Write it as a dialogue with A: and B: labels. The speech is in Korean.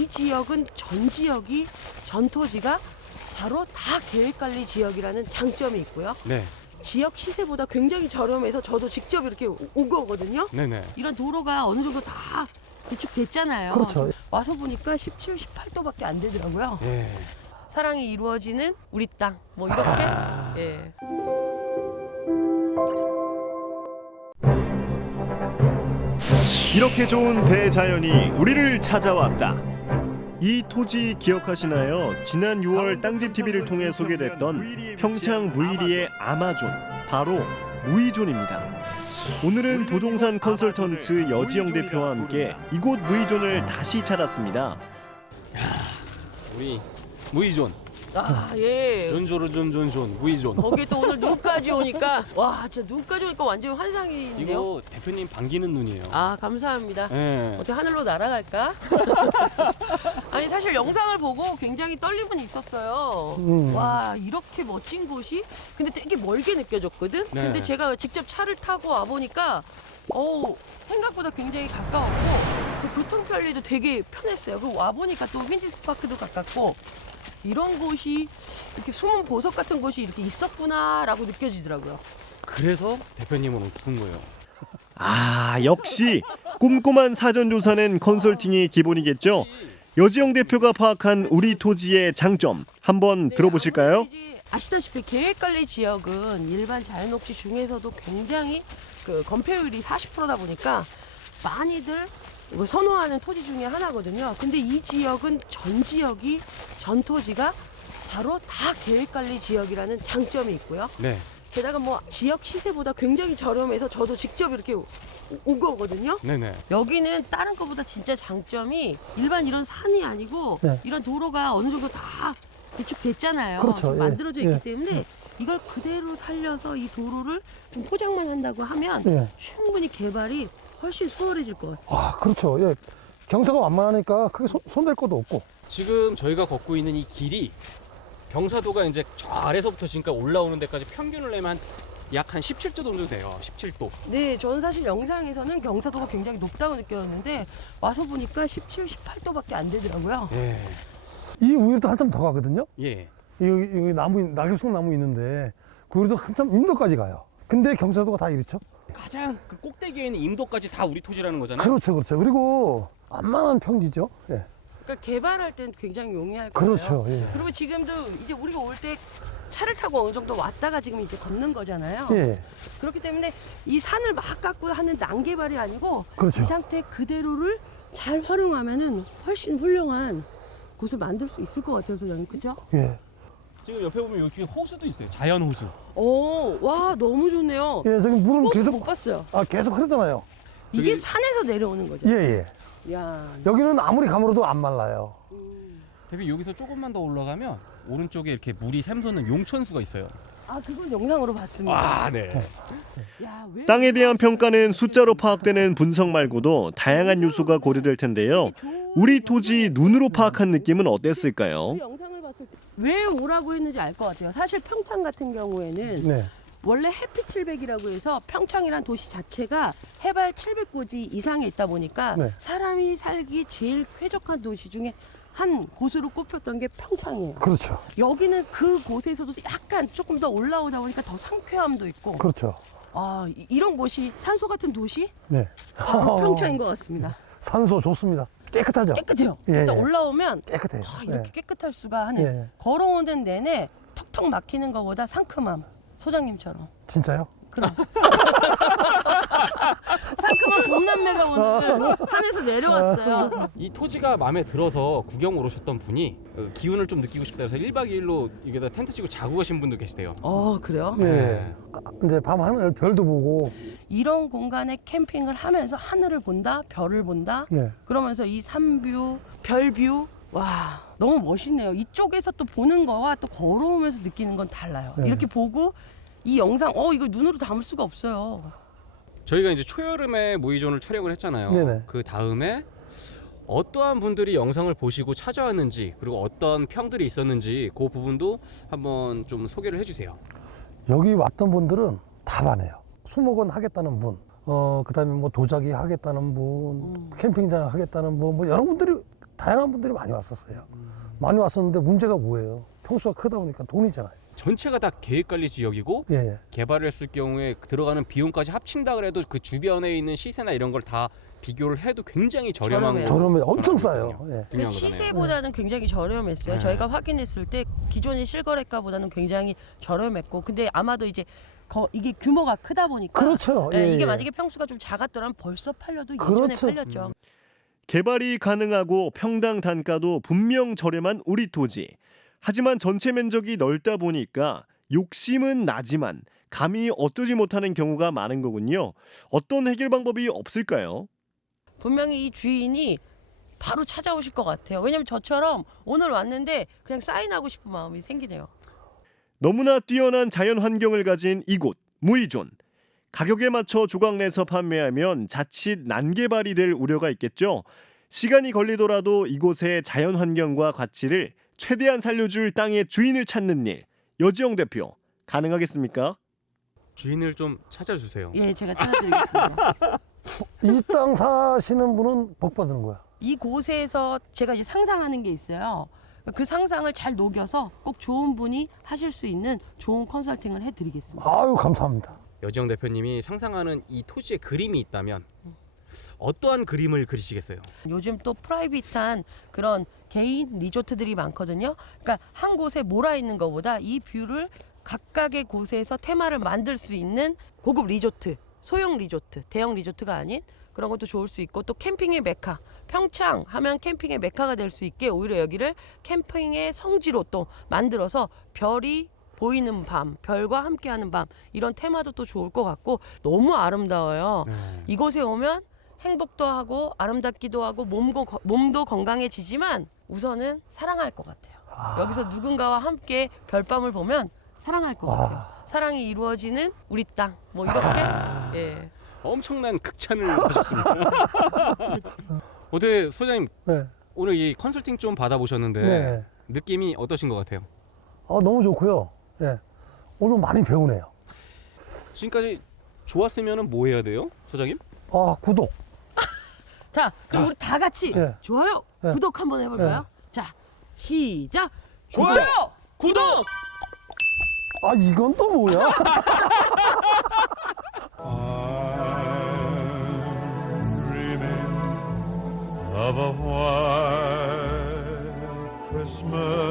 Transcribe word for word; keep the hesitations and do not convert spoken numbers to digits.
A: 이 지역은 전 지역이 전 토지가 바로 다 계획관리 지역이라는 장점이 있고요.
B: 네.
A: 지역 시세보다 굉장히 저렴해서 저도 직접 이렇게 온 거거든요.
B: 네네.
A: 이런 도로가 어느 정도 다 구축됐잖아요.
C: 그렇죠.
A: 와서 보니까 십칠, 십팔 도밖에 안 되더라고요.
B: 예.
A: 사랑이 이루어지는 우리 땅. 뭐 이렇게.
B: 아.
A: 예.
D: 이렇게 좋은 대자연이 우리를 찾아왔다. 이 토지 기억하시나요? 지난 유월 땅집티비를 통해 소개됐던 평창 무이리의 아마존, 바로 무이존입니다. 오늘은 부동산 컨설턴트 여지영 대표와 함께 이곳 무이존을 다시 찾았습니다.
B: 우리 무이존.
A: 아, 예.
B: 존존존존존 무이존.
A: 거기에 또 오늘 눈까지 오니까 와, 진짜 눈까지 오니까 완전 환상인데요.
B: 이거 대표님 반기는 눈이에요.
A: 아, 감사합니다.
B: 예.
A: 어떻게 하늘로 날아갈까? 아니 사실 영상을 보고 굉장히 떨림은 있었어요.
C: 음.
A: 와, 이렇게 멋진 곳이 근데 되게 멀게 느껴졌거든.
B: 네.
A: 근데 제가 직접 차를 타고 와 보니까 어 생각보다 굉장히 가까웠고 그 교통 편리도 되게 편했어요. 그 와 보니까 또 윈디스 파크도 가깝고 이런 곳이 이렇게 숨은 보석 같은 곳이 이렇게 있었구나라고 느껴지더라고요.
B: 그래서 대표님은 오픈 거예요.
D: 아, 역시 꼼꼼한 사전조사는 컨설팅이 기본이겠죠. 여지영 대표가 파악한 우리 토지의 장점 한번 들어보실까요?
A: 아무래도 이제 아시다시피 계획관리 지역은 일반 자연녹지 중에서도 굉장히 그 건폐율이 사십 퍼센트다 보니까 많이들 이거 선호하는 토지 중에 하나거든요. 근데 이 지역은 전 지역이 전 토지가 바로 다 계획관리 지역이라는 장점이 있고요.
B: 네.
A: 게다가 뭐 지역 시세보다 굉장히 저렴해서 저도 직접 이렇게 온 거거든요.
B: 네네.
A: 여기는 다른 것보다 진짜 장점이 일반 이런 산이 아니고
C: 네.
A: 이런 도로가 어느 정도 다 구축됐잖아요.
C: 그렇죠.
A: 좀
C: 예.
A: 만들어져 있기
C: 예.
A: 때문에 이걸 그대로 살려서 이 도로를 좀 포장만 한다고 하면
C: 예.
A: 충분히 개발이 훨씬 수월해질 것 같습니다.
C: 와, 그렇죠. 예. 경사가 완만하니까 크게 손, 손댈 것도 없고.
B: 지금 저희가 걷고 있는 이 길이 경사도가 이제 저 아래서부터 지금까지 올라오는 데까지 평균을 내면 약 한 십칠 도 정도 돼요. 십칠 도.
A: 네, 저는 사실 영상에서는 경사도가 굉장히 높다고 느꼈는데 와서 보니까 십칠, 십팔 도밖에 안 되더라고요.
B: 예.
C: 이 우유도 한참 더 가거든요.
B: 예.
C: 여기, 여기 나무, 낙엽송 나무 있는데 그 우유도 한참 인도까지 가요. 근데 경사도가 다 이렇죠.
B: 가장 그 꼭대기에 있는 임도까지 다 우리 토지라는 거잖아요.
C: 그렇죠, 그렇죠. 그리고 완만한 평지죠. 예.
A: 그러니까 개발할 땐 굉장히 용이할 거예요.
C: 그렇죠. 예.
A: 그리고 지금도 이제 우리가 올 때 차를 타고 어느 정도 왔다가 지금 이제 걷는 거잖아요.
C: 예.
A: 그렇기 때문에 이 산을 막 깎고 하는 난개발이 아니고
C: 그렇죠.
A: 이 상태 그대로를 잘 활용하면은 훨씬 훌륭한 곳을 만들 수 있을 것 같아요, 소장님. 그죠?
C: 예.
B: 지금 옆에 보면 여기 호수도 있어요. 자연 호수.
A: 오, 와, 너무 좋네요.
C: 예, 저기 물은
A: 호수
C: 계속,
A: 못 봤어요.
C: 아, 계속 흐르잖아요.
A: 이게
B: 저기-
A: 산에서 내려오는 거죠.
C: 예, 예.
A: 야,
C: 여기는 아무리 가물어도 안 말라요.
B: 대표 여기서 조금만 더 올라가면 오른쪽에 이렇게 물이 샘솟는 용천수가 있어요.
A: 아, 그건 영상으로 봤습니다.
B: 와, 네.
A: 야, 왜
D: 땅에 대한 평가는 숫자로 파악되는 분석 말고도 다양한 요소가 고려될 텐데요. 우리 토지 눈으로 파악한 느낌은 어땠을까요?
A: 그 영상을 봤을 때 왜 오라고 했는지 알 것 같아요. 사실 평창 같은 경우에는
C: 네.
A: 원래 해피 칠백이라고 해서 평창이란 도시 자체가 해발 칠백 고지 이상에 있다 보니까
C: 네.
A: 사람이 살기 제일 쾌적한 도시 중에 한 곳으로 꼽혔던 게 평창이에요.
C: 그렇죠.
A: 여기는 그 곳에서도 약간 조금 더 올라오다 보니까 더 상쾌함도 있고
C: 그렇죠.
A: 아, 이- 이런 곳이 산소 같은 도시?
C: 네.
A: 바로 평창인 것 같습니다.
C: 산소 좋습니다. 깨끗하죠?
A: 깨끗해요.
C: 예,
A: 일단
C: 예.
A: 올라오면
C: 깨끗해요.
A: 아, 이렇게
C: 예.
A: 깨끗할 수가 하는
C: 예.
A: 걸어오는 내내 턱턱 막히는 것보다 상큼함. 소장님처럼.
C: 진짜요?
A: 그럼. 상큼한 봄남매가 오늘 산에서 내려왔어요.
B: 이 토지가 마음에 들어서 구경 오르셨던 분이 어, 기운을 좀 느끼고 싶다 해서 일 박 이 일로 여기다 텐트 치고 자고 가신 분도 계시대요.
A: 어, 그래요?
C: 예. 아, 이제 밤 하늘 별도 보고.
A: 이런 공간에 캠핑을 하면서 하늘을 본다, 별을 본다.
C: 네.
A: 그러면서 이 산뷰, 별뷰, 와, 너무 멋있네요. 이쪽에서 또 보는 거와 또 걸어오면서 느끼는 건 달라요.
C: 네.
A: 이렇게 보고 이 영상, 어, 이거 눈으로 담을 수가 없어요.
B: 저희가 이제 초여름에 무이존을 촬영을 했잖아요.
C: 네네.
B: 그 다음에 어떠한 분들이 영상을 보시고 찾아왔는지 그리고 어떤 평들이 있었는지 그 부분도 한번 좀 소개를 해주세요.
C: 여기 왔던 분들은 다 반해요. 수목원 하겠다는 분, 어, 그 다음에 뭐 도자기 하겠다는 분,
A: 음.
C: 캠핑장 하겠다는 분, 뭐 여러 분들이 다양한 분들이 많이 왔었어요. 많이 왔었는데 문제가 뭐예요? 평수가 크다 보니까 돈이잖아요.
B: 전체가 다 계획관리 지역이고
C: 예, 예.
B: 개발을 했을 경우에 들어가는 비용까지 합친다 그래도 그 주변에 있는 시세나 이런 걸 다 비교를 해도 굉장히 저렴한
A: 저렴해요.
C: 저렴해 엄청
B: 거거든요.
C: 싸요. 예.
A: 그
B: 중요한 거잖아요.
A: 시세보다는 굉장히 저렴했어요.
B: 네.
A: 저희가 확인했을 때 기존의 실거래가보다는 굉장히 저렴했고, 근데 아마도 이제 거, 이게 규모가 크다 보니까
C: 그렇죠.
A: 예,
C: 예,
A: 이게
C: 예.
A: 만약에 평수가 좀 작았더라면 벌써 팔려도 예전에
C: 그렇죠.
A: 팔렸죠.
D: 개발이 가능하고 평당 단가도 분명 저렴한 우리 토지. 하지만 전체 면적이 넓다 보니까 욕심은 나지만 감히 얻지 못하는 경우가 많은 거군요. 어떤 해결 방법이 없을까요?
A: 분명히 이 주인이 바로 찾아오실 것 같아요. 왜냐면 저처럼 오늘 왔는데 그냥 사인하고 싶은 마음이 생기네요.
D: 너무나 뛰어난 자연 환경을 가진 이곳 무이존. 가격에 맞춰 조각 내서 판매하면 자칫 난개발이 될 우려가 있겠죠. 시간이 걸리더라도 이곳의 자연 환경과 가치를 최대한 살려줄 땅의 주인을 찾는 일. 여지영 대표, 가능하겠습니까?
B: 주인을 좀 찾아주세요.
A: 예, 제가 찾아드리겠습니다.
C: 이 땅 사시는 분은 복 받는 거야.
A: 이곳에서 제가 이제 상상하는 게 있어요. 그 상상을 잘 녹여서 꼭 좋은 분이 하실 수 있는 좋은 컨설팅을 해드리겠습니다.
C: 아유 감사합니다.
B: 여지영 대표님이 상상하는 이 토지의 그림이 있다면 어떠한 그림을 그리시겠어요?
A: 요즘 또 프라이빗한 그런 개인 리조트들이 많거든요. 그러니까 한 곳에 몰아 있는 것보다 이 뷰를 각각의 곳에서 테마를 만들 수 있는 고급 리조트, 소형 리조트, 대형 리조트가 아닌 그런 것도 좋을 수 있고, 또 캠핑의 메카, 평창 하면 캠핑의 메카가 될 수 있게 오히려 여기를 캠핑의 성지로 또 만들어서 별이 보이는 밤, 별과 함께하는 밤, 이런 테마도 또 좋을 것 같고 너무 아름다워요.
B: 음.
A: 이곳에 오면 행복도 하고 아름답기도 하고 몸도, 몸도 건강해지지만 우선은 사랑할 것 같아요.
C: 아.
A: 여기서 누군가와 함께 별밤을 보면 사랑할 것
C: 와.
A: 같아요. 사랑이 이루어지는 우리 땅, 뭐 이렇게.
C: 아.
A: 예.
B: 엄청난 극찬을 하셨습니다. 어때 소장님,
C: 네.
B: 오늘 이 컨설팅 좀 받아보셨는데
C: 네.
B: 느낌이 어떠신 것 같아요?
C: 아 너무 좋고요. 예. 오늘 많이 배우네요.
B: 지금까지 좋았으면 뭐 해야 돼요, 소장님?
C: 아 구독.
A: 자, 그럼 우리 다 같이
C: 네.
A: 좋아요,
C: 네.
A: 구독 한번 해볼까요? 자, 시작.
B: 좋아요, 구독!
C: 아 이건 또 뭐야?
E: Of a white Christmas.